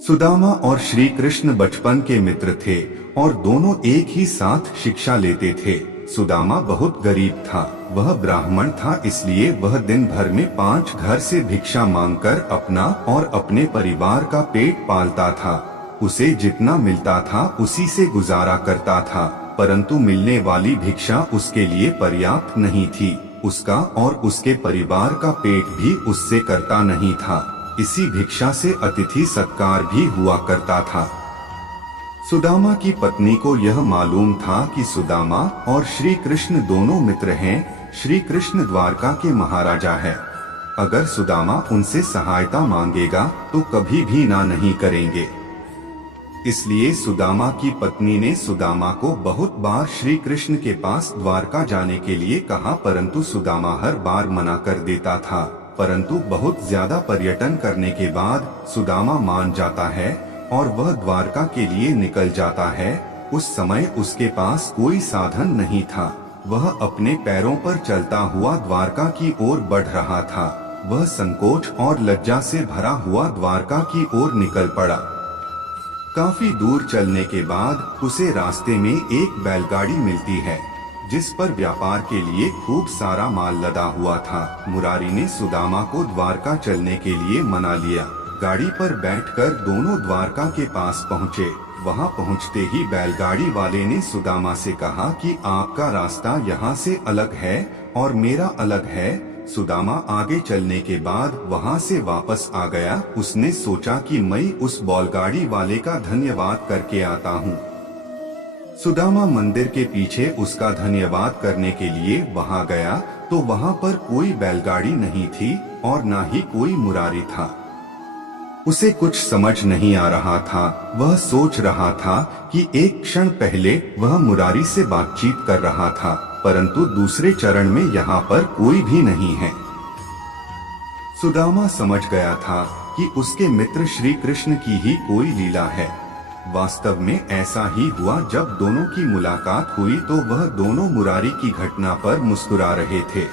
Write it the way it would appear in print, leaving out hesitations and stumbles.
सुदामा और श्री कृष्ण बचपन के मित्र थे और दोनों एक ही साथ शिक्षा लेते थे। सुदामा बहुत गरीब था, वह ब्राह्मण था, इसलिए वह दिन भर में 5 घर से भिक्षा मांगकर अपना और अपने परिवार का पेट पालता था। उसे जितना मिलता था उसी से गुजारा करता था, परंतु मिलने वाली भिक्षा उसके लिए पर्याप्त नहीं थी। उसका और उसके परिवार का पेट भी उससे करता नहीं था। इसी भिक्षा से अतिथि सत्कार भी हुआ करता था। सुदामा की पत्नी को यह मालूम था कि सुदामा और श्री कृष्ण दोनों मित्र हैं। श्री कृष्ण द्वारका के महाराजा है। अगर सुदामा उनसे सहायता मांगेगा तो कभी भी ना नहीं करेंगे। इसलिए सुदामा की पत्नी ने सुदामा को बहुत बार श्री कृष्ण के पास द्वारका जाने के लिए कहा, परंतु सुदामा हर बार मना कर देता था। परंतु बहुत ज्यादा पर्यटन करने के बाद सुदामा मान जाता है और वह द्वारका के लिए निकल जाता है। उस समय उसके पास कोई साधन नहीं था। वह अपने पैरों पर चलता हुआ द्वारका की ओर बढ़ रहा था। वह संकोच और लज्जा से भरा हुआ द्वारका की ओर निकल पड़ा। काफी दूर चलने के बाद उसे रास्ते में एक बैलगाड़ी मिलती है, जिस पर व्यापार के लिए खूब सारा माल लदा हुआ था। मुरारी ने सुदामा को द्वारका चलने के लिए मना लिया। गाड़ी पर बैठकर दोनों द्वारका के पास पहुँचे। वहां पहुंचते ही बैलगाड़ी वाले ने सुदामा से कहा कि आपका रास्ता यहाँ से अलग है और मेरा अलग है। सुदामा आगे चलने के बाद वहां से वापस आ गया। उसने सोचा कि मैं उस बैलगाड़ी वाले का धन्यवाद करके आता हूँ। सुदामा मंदिर के पीछे उसका धन्यवाद करने के लिए वहां गया तो वहां पर कोई बैलगाड़ी नहीं थी और न ही कोई मुरारी था। उसे कुछ समझ नहीं आ रहा था। वह सोच रहा था कि एक क्षण पहले वह मुरारी से बातचीत कर रहा था, परंतु दूसरे चरण में यहाँ पर कोई भी नहीं है। सुदामा समझ गया था कि उसके मित्र श्री कृष्ण की ही कोई लीला है। वास्तव में ऐसा ही हुआ। जब दोनों की मुलाकात हुई तो वह दोनों मुरारी की घटना पर मुस्कुरा रहे थे।